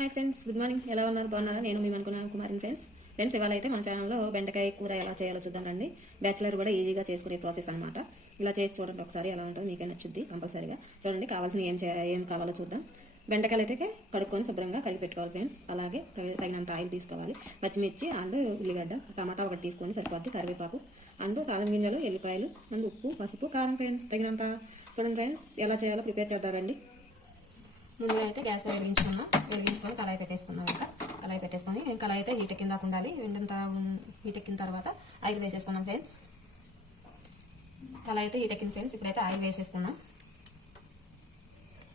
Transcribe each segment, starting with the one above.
Hi friends good morning ఎలా ఉన్నారు? బాగున్నారా? నేను మేము అనుకున్నాను కుమారిన్ ఫ్రెండ్స్ ఫ్రెండ్స్ ఇవాళ అయితే మన ఛానల్లో బెండకాయ కూర ఎలా చేయాలో చూద్దాం రండి. బ్యాచిలర్ కూడా ఈజీగా చేసుకునే ప్రాసెస్ అనమాట ఇలా చేసి చూడండి ఒకసారి ఎలా ఉంటుందో మీకే నచ్చుద్ది కంపల్సరీగా. చూడండి కావాల్సిన ఏం చే ఏం కావాలో చూద్దాం. బెండకాయలు అయితే కడుక్కొని శుభ్రంగా కడిగి పెట్టుకోవాలి ఫ్రెండ్స్ అలాగే తగినంత ఆయిల్ తీసుకోవాలి. పచ్చిమిర్చి అండ్ ఉల్లిగడ్డ టమాటా ఒకటి తీసుకొని సరిపోద్ది కరివేపాకు. అండ్ కారం గింజలు ఎల్లిపాయలు అండ్ ఉప్పు పసుపు కారం ఫ్రెండ్స్ తగినంత. చూడండి ఫ్రెండ్స్ ఎలా చేయాలో ప్రిపేర్ చేద్దారండి ముందుగా అయితే గ్యాస్ పై వెలిగించుకున్నాం వెలిగించుకొని కళాయి పెట్టేసుకున్నాం అంట కళాయి పెట్టేసుకొని కళాయి అయితే హీట్ ఎక్కిన దాకా ఉండాలి. ఎండంత హీట్ ఎక్కిన తర్వాత ఆయిల్ వేసేసుకున్నాం ఫ్రెండ్స్. కళాయి అయితే హీట్ ఎక్కింది ఫ్రెండ్స్. ఇప్పుడైతే ఆయిల్ వేసేసుకున్నాం.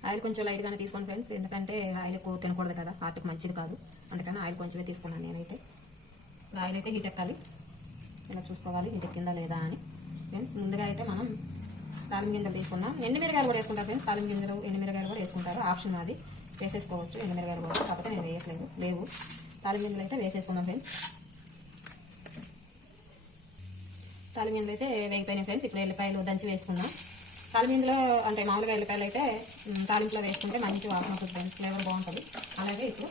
ఆయిల్ కొంచెం లైట్గానే తీసుకోండి ఫ్రెండ్స్. ఎందుకంటే ఆయిల్ ఎక్కువ తినకూడదు కదా. హార్ట్కి మంచిది కాదు. అందుకని ఆయిల్ కొంచెమే తీసుకున్నాను నేనైతే. ఇప్పుడు ఆయిల్ అయితే హీట్ ఎక్కాలి. ఇలా చూసుకోవాలి? హీట్ ఎక్కిందా లేదా అని. ఫ్రెండ్స్ ముందుగా అయితే మనం తాలిం గింజలు తీసుకున్నాం ఎండు మిరగాయలు కూడా వేసుకుంటారు ఫ్రెండ్స్. తాలిం గింజలు ఎండు మిరగాయలు కూడా వేసుకుంటారు. ఆప్షన్ అది వేసేసుకోవచ్చు. ఎండు మిరగాయలు కూడా కాకపోతే నేను వేయట్లేదు. లేవు. తాలిం గింజలు అయితే వేసేసుకుందాం ఫ్రెండ్స్. తాలిం గింజలు అయితే వేగిపోయినాయి ఫ్రెండ్స్. ఇప్పుడు ఎల్లిపాయలు దంచి వేసుకుందాం. తాలిమిందులో అంటే మామూలుగా ఎల్లిపాయలు అయితే తాలింపులో వేసుకుంటే మంచి వాసన ఉంటుంది ఫ్రెండ్స్. ఫ్లేవర్ బాగుంటుంది. అలాగే ఇప్పుడు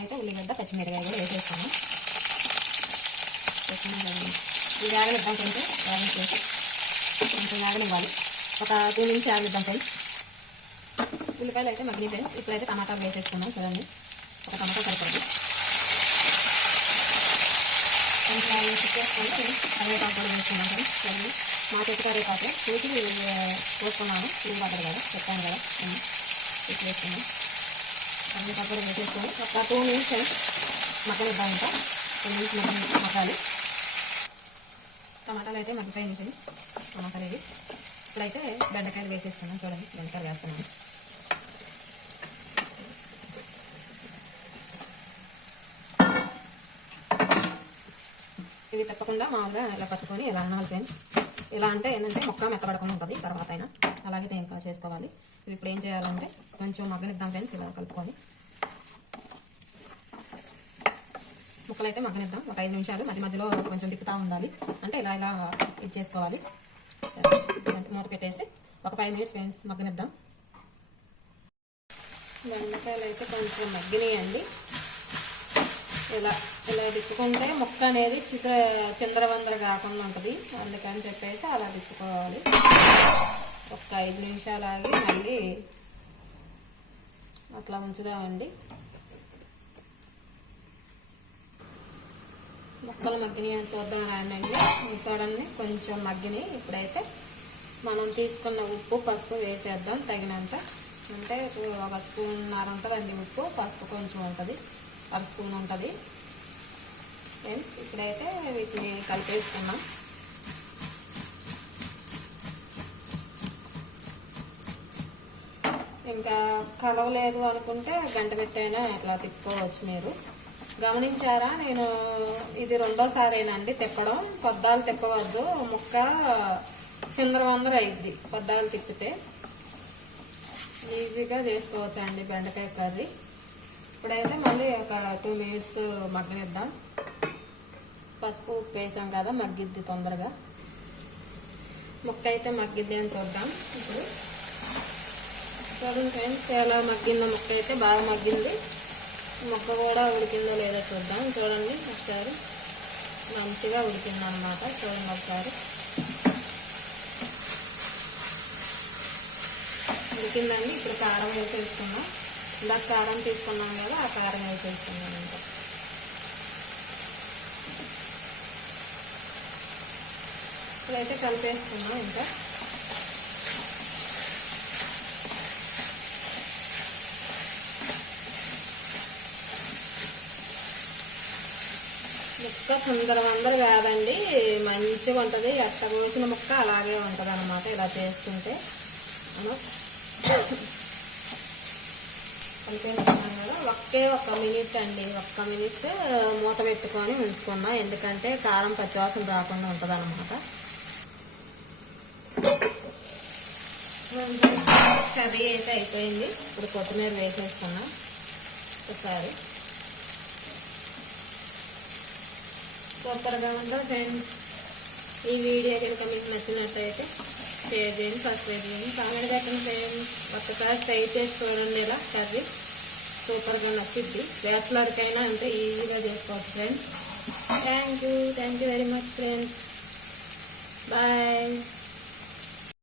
అయితే ఉల్లిగడ్డ పచ్చిమిరకాయ కూడా వేసేసుకున్నాం ఈ కదండి. ఇది ఆగనిద్దాం కొంచెం చేసి కొంచెం ఆగనివ్వాలి ఒక టూ నుంచి ఆగిద్దాం ఫ్రెండ్స్. ఉల్లిపాయలు అయితే మగ్గి ఫ్రెండ్స్. ఇప్పుడైతే టమాటా వేసేసుకున్నాం చూడండి. ఒక టమాటా సరిపడదు కొంచెం వేసుకొని కరివేపాకు కూడా వేసుకున్నాం ఫ్రెండ్స్. చూడండి. మా చెట్టు కరివేపాకు. చూసి వేసుకున్నాను ఇది పురుగు పడ్డది కదా. చెప్పాను కదా. ఉమ్, వేసుకున్నాం కరివేపాకు కూడా వేసేసుకొని ఒక టూ మినిట్స్ మగ్గనిద్దాం ఇంకా. టూ మినిట్స్ మగ్గ మగ్గాలి. టమాటాలు అయితే మగ్గిపోయింది ఫ్రెండ్స్ టమాటాలు ఇవి. ఇప్పుడైతే బెండకాయలు వేసేసుకున్నాం చూడండి. బెండకాయలు వేస్తున్నాను. ఇది తప్పకుండా మామూలుగా ఇలా పట్టుకొని ఇలా అనాలి ఫ్రెండ్స్. ఇలా అంటే ఏంటంటే మొక్క మెత్తబడకుండా ఉంటుంది తర్వాత అయినా. అలాగే ఇంకా చేసుకోవాలి. ఇప్పుడు ఏం చేయాలంటే కొంచెం మగ్గనిద్దాం ఫ్రెండ్స్ ఇలా కలుపుకొని. ముక్కలు అయితే మగ్గనిద్దాం. ఒక ఐదు నిమిషాలు మధ్య మధ్యలో కొంచెం తిప్పుతూ ఉండాలి. అంటే ఇలా ఇలా ఇది చేసుకోవాలి. మూత పెట్టేసి ఒక ఫైవ్ మినిట్స్ ఫ్రెండ్స్ మగ్గనిద్దాం. బెండకాయలు అయితే కొంచెం మగ్గినాయండి. ఇలా ఇలా తిప్పుకుంటే ముక్క అనేది చిత చిందరవందర కాకుండా ఉంటుంది. అందుకని చెప్పేసి అలా తిప్పుకోవాలి. ఒక ఐదు నిమిషాలు ఆగి మళ్ళీ అట్లా ఉంచుదామండి. ముక్కలు మగ్గినాయి చూద్దాం రానండి. చూడండి కొంచెం మగ్గినాయి. ఇప్పుడైతే మనం తీసుకున్న ఉప్పు పసుపు వేసేద్దాం తగినంత. అంటే ఒక స్పూన్నర ఉంటుందండి ఉప్పు పసుపు కొంచెం ఉంటుంది. అర స్పూన్ ఉంటుంది. ఫ్రెండ్స్ ఇప్పుడైతే వీటిని కలిపేసుకున్నాం ఇంకా కలవలేదు అనుకుంటే గంట పెట్టైనా ఇట్లా తిప్పుకోవచ్చు మీరు. గమనించారా? నేను ఇది రెండోసారేనండి తిప్పడం. పద్దాలు తిప్పవద్దు. ముక్క చిందరవందర అయింది పద్దాలు తిప్పితే. ఈజీగా చేసుకోవచ్చు అండి బెండకాయ కర్రీ. ఇప్పుడైతే మళ్ళీ ఒక టూ మినిట్స్ మగ్గనిద్దాం. పసుపు ఉప్పు వేసాం కదా మగ్గిద్ది తొందరగా. ముక్క అయితే మగ్గిద్ది అని చూద్దాం. ఇప్పుడు చూడండి ఫ్రెండ్స్ ఎలా మగ్గిందో ముక్క అయితే బాగా మగ్గింది. ముక్క కూడా ఉడికిందో లేదో చూద్దాం. చూడండి ఒకసారి. మంచిగా ఉడికింది అనమాట చూడండి ఒకసారి. ఉడికిందండి. ఇప్పుడు కారం వేసేసుకున్నాం ఇందాక కారం తీసుకున్నాం కదా ఆ కారం వేసేసుకున్నాం ఇంకా. ఇప్పుడైతే కలిపేసుకున్నాం ఇంకా. ముక్క సుందర కాదండి. మంచిగా ఉంటుంది. ఎట్ట కోసిన ముక్క అలాగే ఉంటుంది అనమాట ఇలా చేసుకుంటే కలిపేసుకున్నాం కదా. ఒకే ఒక్క మినిట్ అండి. ఒక్క మినిట్ మూత పెట్టుకొని ఉంచుకున్నా. ఎందుకంటే కారం పచ్చివాసన రాకుండా ఉంటుంది అనమాట కర్రీ అయితే అయిపోయింది. ఇప్పుడు కొత్తిమీర వేసేసుకున్నాం ఒకసారి. సూపర్గా ఉందో ఫ్రెండ్స్. ఈ వీడియో కనుక మీకు నచ్చినట్టయితే షేర్ చేయండి సబ్స్క్రైబ్ చేయండి. కామెంట్ పెట్టండి ఫ్రెండ్స్. ఒక్కసారి ట్రై చేసి చూడండి ఇలా కర్రీ. సూపర్గా నచ్చింది. బ్యాచులర్కైనా అంత ఈజీగా చేసుకోవచ్చు friends. Thank you thank you very much friends bye